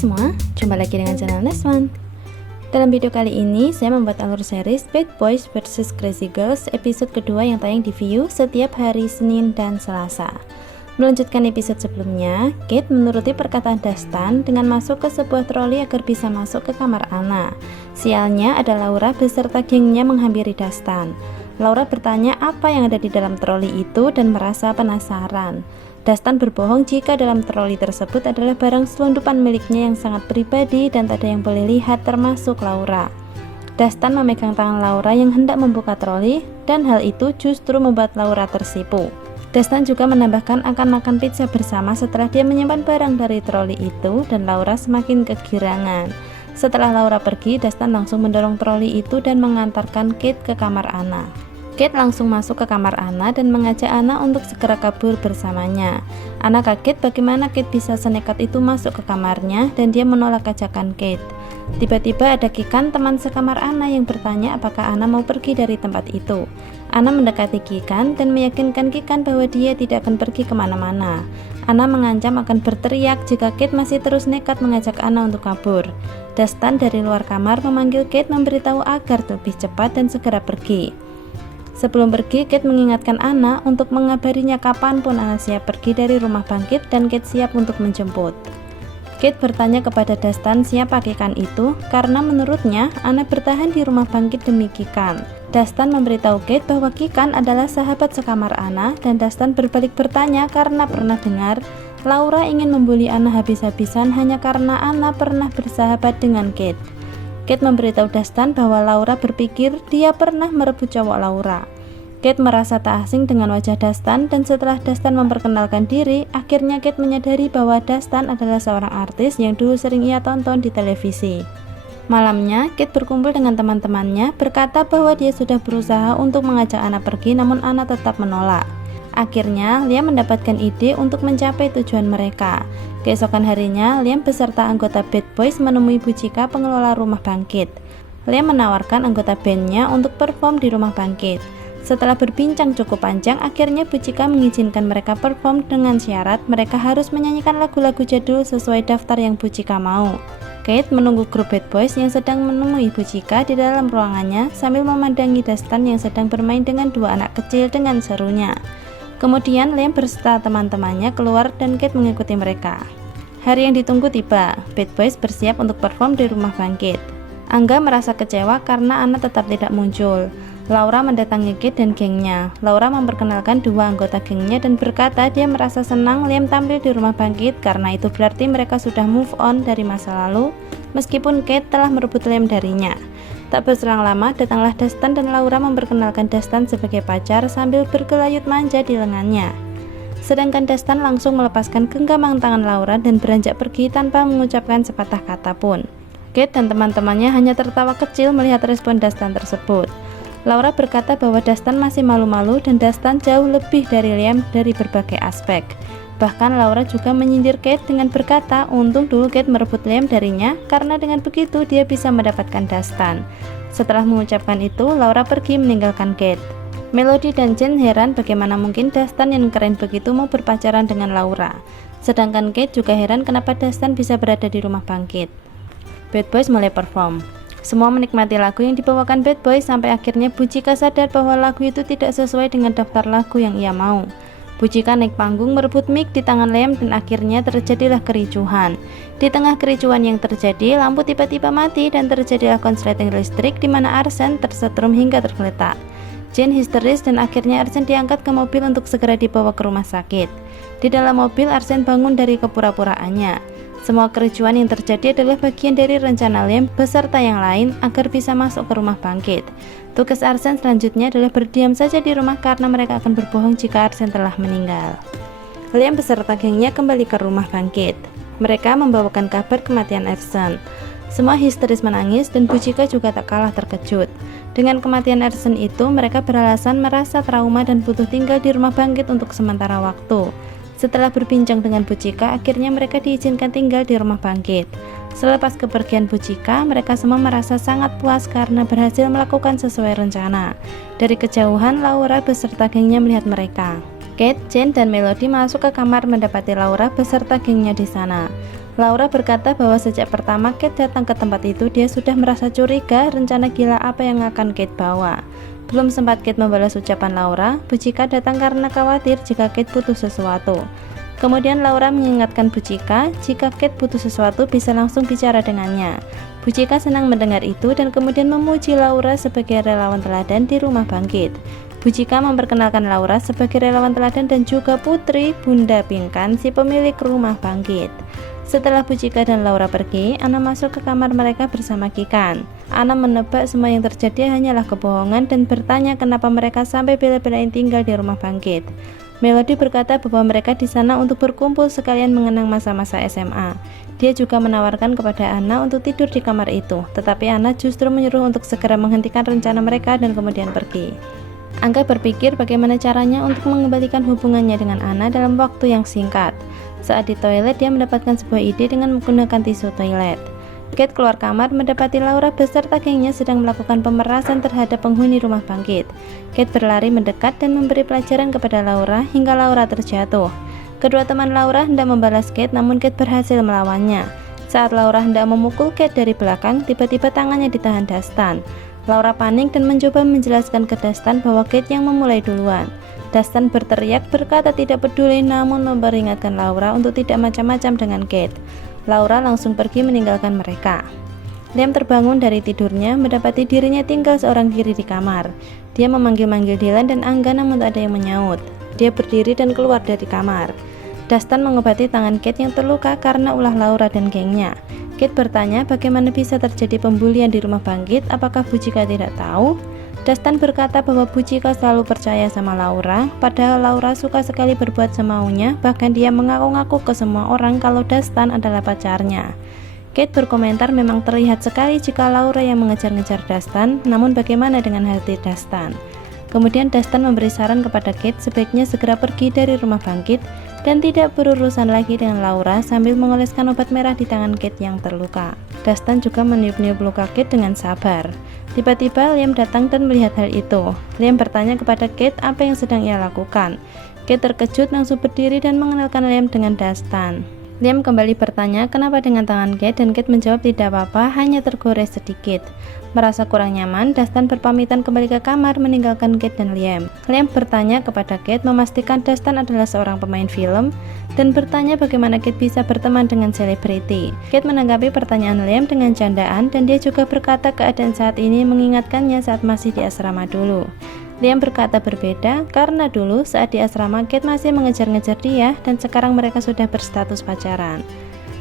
semua, jumpa lagi dengan channel Neswan. Dalam video kali ini, saya membuat alur series Bad Boys vs Crazy Girls episode kedua yang tayang di Viu setiap hari Senin dan Selasa. Melanjutkan episode sebelumnya, Kate menuruti perkataan Dustin dengan masuk ke sebuah troli agar bisa masuk ke kamar Anna. Sialnya ada Laura beserta gengnya menghampiri Dustin. Laura bertanya apa yang ada di dalam troli itu dan merasa penasaran. Dustin berbohong jika dalam troli tersebut adalah barang selundupan miliknya yang sangat pribadi dan tak ada yang boleh lihat termasuk Laura. Dustin memegang tangan Laura yang hendak membuka troli dan hal itu justru membuat Laura tersipu. Dustin juga menambahkan akan makan pizza bersama setelah dia menyimpan barang dari troli itu dan Laura semakin kegirangan. Setelah Laura pergi, Dustin langsung mendorong troli itu dan mengantarkan Kate ke kamar Anna. Kate langsung masuk ke kamar Anna dan mengajak Anna untuk segera kabur bersamanya. Anna kaget bagaimana Kate bisa senekat itu masuk ke kamarnya dan dia menolak ajakan Kate. Tiba-tiba ada Kikan, teman sekamar Anna, yang bertanya apakah Anna mau pergi dari tempat itu. Anna mendekati Kikan dan meyakinkan Kikan bahwa dia tidak akan pergi kemana-mana. Anna mengancam akan berteriak jika Kate masih terus nekat mengajak Anna untuk kabur. Dustin dari luar kamar memanggil Kate memberitahu agar lebih cepat dan segera pergi. Sebelum pergi, Kate mengingatkan Anna untuk mengabarinya kapanpun Anna siap pergi dari rumah bangkit dan Kate siap untuk menjemput. Kate bertanya kepada Dustin siapa Kikan itu karena menurutnya Anna bertahan di rumah bangkit demi Kikan. Dustin memberitahu Kate bahwa Kikan adalah sahabat sekamar Anna dan Dustin berbalik bertanya karena pernah dengar Laura ingin membuli Anna habis-habisan hanya karena Anna pernah bersahabat dengan Kate. Kate memberitahu Dustin bahwa Laura berpikir dia pernah merebut cowok Laura. Kate merasa tak asing dengan wajah Dustin dan setelah Dustin memperkenalkan diri, akhirnya Kate menyadari bahwa Dustin adalah seorang artis yang dulu sering ia tonton di televisi. Malamnya, Kate berkumpul dengan teman-temannya berkata bahwa dia sudah berusaha untuk mengajak Anna pergi namun Anna tetap menolak. Akhirnya, Liam mendapatkan ide untuk mencapai tujuan mereka. Keesokan harinya, Liam beserta anggota Bad Boys menemui Bujika, pengelola rumah bangkit. Liam menawarkan anggota bandnya untuk perform di rumah bangkit. Setelah berbincang cukup panjang, akhirnya Bujika mengizinkan mereka perform dengan syarat mereka harus menyanyikan lagu-lagu jadul sesuai daftar yang Bujika mau. Kate menunggu grup Bad Boys yang sedang menemui Bujika di dalam ruangannya sambil memandangi Dustin yang sedang bermain dengan dua anak kecil dengan serunya. Kemudian Liam berserta teman-temannya keluar dan Kate mengikuti mereka. Hari yang ditunggu tiba, Bad Boys bersiap untuk perform di rumah bangkit. Angga merasa kecewa karena Anna tetap tidak muncul. Laura mendatangi Kate dan gengnya. Laura memperkenalkan dua anggota gengnya dan berkata dia merasa senang Liam tampil di rumah bangkit karena itu berarti mereka sudah move on dari masa lalu meskipun Kate telah merebut Liam darinya. Tak berselang lama, datanglah Dustin dan Laura memperkenalkan Dustin sebagai pacar sambil bergelayut manja di lengannya. Sedangkan Dustin langsung melepaskan genggaman tangan Laura dan beranjak pergi tanpa mengucapkan sepatah kata pun. Kate dan teman-temannya hanya tertawa kecil melihat respon Dustin tersebut. Laura berkata bahwa Dustin masih malu-malu dan Dustin jauh lebih dari Liam dari berbagai aspek. Bahkan Laura juga menyindir Kate dengan berkata untung dulu Kate merebut Liam darinya karena dengan begitu dia bisa mendapatkan Dustin. Setelah mengucapkan itu, Laura pergi meninggalkan Kate. Melody dan Jen heran bagaimana mungkin Dustin yang keren begitu mau berpacaran dengan Laura. Sedangkan Kate juga heran kenapa Dustin bisa berada di rumah bangkit. Bad Boys mulai perform. Semua menikmati lagu yang dibawakan Bad Boys sampai akhirnya Bujika sadar bahwa lagu itu tidak sesuai dengan daftar lagu yang ia mau. Bujika naik panggung merebut mic di tangan Liam dan akhirnya terjadilah kericuhan. Di tengah kericuhan yang terjadi, lampu tiba-tiba mati dan terjadilah konsleting listrik di mana Arsen tersetrum hingga tergeletak. Jen histeris dan akhirnya Arsen diangkat ke mobil untuk segera dibawa ke rumah sakit. Di dalam mobil, Arsen bangun dari kepura-puraannya. Semua kericuhan yang terjadi adalah bagian dari rencana Liam beserta yang lain agar bisa masuk ke rumah bangkit. Tugas Arsen selanjutnya adalah berdiam saja di rumah karena mereka akan berbohong jika Arsen telah meninggal. Liam beserta gengnya kembali ke rumah bangkit. Mereka membawakan kabar kematian Arsen. Semua histeris menangis dan Bujika juga tak kalah terkejut. Dengan kematian Arsen itu, mereka beralasan merasa trauma dan butuh tinggal di rumah bangkit untuk sementara waktu. Setelah berbincang dengan Bujika, akhirnya mereka diizinkan tinggal di rumah bangkit. Selepas kepergian Bujika, mereka semua merasa sangat puas karena berhasil melakukan sesuai rencana. Dari kejauhan, Laura beserta gengnya melihat mereka. Kate, Jen, dan Melody masuk ke kamar mendapati Laura beserta gengnya di sana. Laura berkata bahwa sejak pertama Kate datang ke tempat itu, dia sudah merasa curiga rencana gila apa yang akan Kate bawa. Belum sempat Kate membalas ucapan Laura, Bujika datang karena khawatir jika Kate butuh sesuatu. Kemudian Laura mengingatkan Bujika, jika Kate butuh sesuatu bisa langsung bicara dengannya. Bujika senang mendengar itu dan kemudian memuji Laura sebagai relawan teladan di Rumah Bangkit. Bujika memperkenalkan Laura sebagai relawan teladan dan juga putri Bunda Pinkan, si pemilik Rumah Bangkit. Setelah Bujika dan Laura pergi, Anna masuk ke kamar mereka bersama Kikan. Anna menebak semua yang terjadi hanyalah kebohongan dan bertanya kenapa mereka sampai bela-belain tinggal di Rumah Bangkit. Melody berkata bahwa mereka di sana untuk berkumpul sekalian mengenang masa-masa SMA. Dia juga menawarkan kepada Anna untuk tidur di kamar itu, tetapi Anna justru menyuruh untuk segera menghentikan rencana mereka dan kemudian pergi. Angga berpikir bagaimana caranya untuk mengembalikan hubungannya dengan Anna dalam waktu yang singkat. Saat di toilet, dia mendapatkan sebuah ide dengan menggunakan tisu toilet. Kate keluar kamar mendapati Laura beserta gengnya sedang melakukan pemerasan terhadap penghuni Rumah Bangkit. Kate berlari mendekat dan memberi pelajaran kepada Laura hingga Laura terjatuh. Kedua teman Laura hendak membalas Kate, namun Kate berhasil melawannya. Saat Laura hendak memukul Kate dari belakang, tiba-tiba tangannya ditahan Dustin. Laura panik dan mencoba menjelaskan ke Dustin bahwa Kate yang memulai duluan. Dustin berteriak berkata tidak peduli, namun memperingatkan Laura untuk tidak macam-macam dengan Kate. Laura langsung pergi meninggalkan mereka. Liam terbangun dari tidurnya, mendapati dirinya tinggal seorang diri di kamar. Dia memanggil-manggil Dylan dan Angga namun tak ada yang menyaut. Dia berdiri dan keluar dari kamar. Dustin mengobati tangan Kate yang terluka karena ulah Laura dan gengnya. Kate bertanya bagaimana bisa terjadi pembulian di Rumah Bangkit, apakah Bujika tidak tahu? Dustin berkata bahwa Bujika selalu percaya sama Laura, padahal Laura suka sekali berbuat semaunya, bahkan dia mengaku-ngaku ke semua orang kalau Dustin adalah pacarnya. Kate berkomentar memang terlihat sekali jika Laura yang mengejar-ngejar Dustin, namun bagaimana dengan hati Dustin? Kemudian Dustin memberi saran kepada Kate sebaiknya segera pergi dari Rumah Bangkit dan tidak berurusan lagi dengan Laura sambil mengoleskan obat merah di tangan Kate yang terluka. Dustin juga meniup-niup luka Kate dengan sabar. Tiba-tiba Liam datang dan melihat hal itu. Liam bertanya kepada Kate apa yang sedang ia lakukan. Kate terkejut langsung berdiri dan mengenalkan Liam dengan Dustin. Liam kembali bertanya kenapa dengan tangan Kate dan Kate menjawab tidak apa-apa, hanya tergores sedikit. Merasa kurang nyaman, Dustin berpamitan kembali ke kamar meninggalkan Kate dan Liam. Liam bertanya kepada Kate memastikan Dustin adalah seorang pemain film dan bertanya bagaimana Kate bisa berteman dengan selebriti. Kate menanggapi pertanyaan Liam dengan candaan dan dia juga berkata keadaan saat ini mengingatkannya saat masih di asrama dulu. Liam berkata berbeda karena dulu saat di asrama Kate masih mengejar-ngejar dia dan sekarang mereka sudah berstatus pacaran.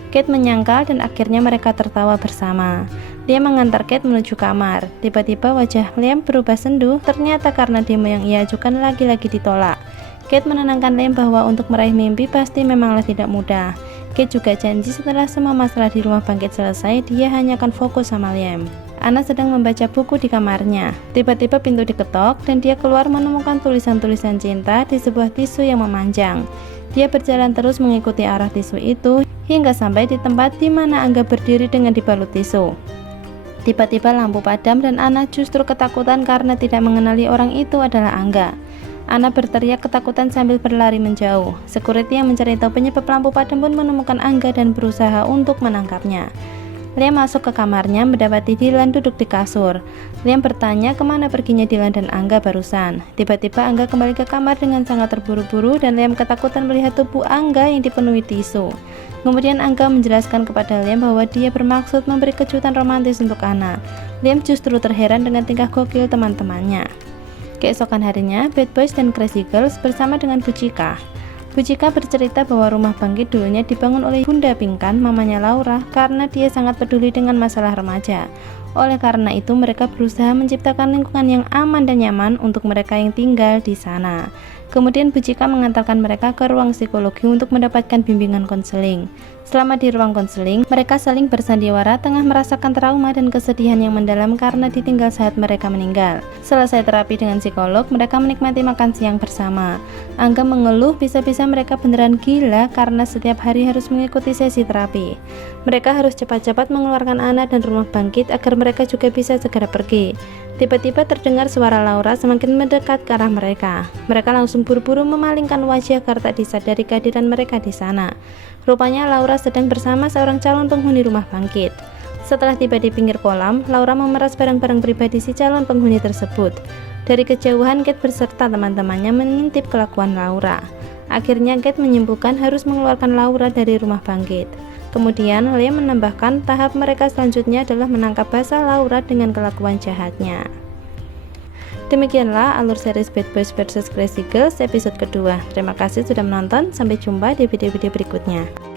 Kate menyangkal dan akhirnya mereka tertawa bersama. Dia mengantar Kate menuju kamar. Tiba-tiba wajah Liam berubah sendu, ternyata karena demo yang ia ajukan lagi-lagi ditolak. Kate menenangkan Liam bahwa untuk meraih mimpi pasti memanglah tidak mudah. Kate juga janji setelah semua masalah di Rumah Bangkit selesai, dia hanya akan fokus sama Liam. Anna sedang membaca buku di kamarnya. Tiba-tiba pintu diketok dan dia keluar menemukan tulisan-tulisan cinta di sebuah tisu yang memanjang. Dia berjalan terus mengikuti arah tisu itu hingga sampai di tempat di mana Angga berdiri dengan dibalut tisu. Tiba-tiba lampu padam dan Anna justru ketakutan karena tidak mengenali orang itu adalah Angga. Anna berteriak ketakutan sambil berlari menjauh. Security yang mencari tahu penyebab lampu padam pun menemukan Angga dan berusaha untuk menangkapnya. Liam masuk ke kamarnya mendapati Dylan duduk di kasur. Liam bertanya kemana perginya Dylan dan Angga barusan. Tiba-tiba Angga kembali ke kamar dengan sangat terburu-buru dan Liam ketakutan melihat tubuh Angga yang dipenuhi tisu. Kemudian Angga menjelaskan kepada Liam bahwa dia bermaksud memberi kejutan romantis untuk Anna. Liam justru terheran dengan tingkah gokil teman-temannya. Keesokan harinya, Bad Boys dan Crazy Girls bersama dengan Bujika. Bujika bercerita bahwa Rumah Bangkit dulunya dibangun oleh Bunda Pinkan, mamanya Laura, karena dia sangat peduli dengan masalah remaja. Oleh karena itu, mereka berusaha menciptakan lingkungan yang aman dan nyaman untuk mereka yang tinggal di sana. Kemudian Bujika mengantarkan mereka ke ruang psikologi untuk mendapatkan bimbingan konseling. Selama di ruang konseling, mereka saling bersandiwara tengah merasakan trauma dan kesedihan yang mendalam karena ditinggal saat mereka meninggal. Selesai terapi dengan psikolog, mereka menikmati makan siang bersama. Angga mengeluh bisa-bisa mereka beneran gila karena setiap hari harus mengikuti sesi terapi. Mereka harus cepat-cepat mengeluarkan Anna dan Rumah Bangkit agar mereka juga bisa segera pergi. Tiba-tiba terdengar suara Laura semakin mendekat ke arah mereka. Mereka langsung langsung buru-buru memalingkan wajah agar tak disadari kehadiran mereka di sana. Rupanya Laura sedang bersama seorang calon penghuni rumah bangkit. Setelah tiba di pinggir kolam, Laura memeras barang-barang pribadi si calon penghuni tersebut. Dari kejauhan, Kate beserta teman-temannya mengintip kelakuan Laura. Akhirnya Kate menyimpulkan harus mengeluarkan Laura dari rumah bangkit. Kemudian Leah menambahkan tahap mereka selanjutnya adalah menangkap basah Laura dengan kelakuan jahatnya. Demikianlah alur series Bad Boys vs Crazy Girls episode kedua. Terima kasih sudah menonton, sampai jumpa di video-video berikutnya.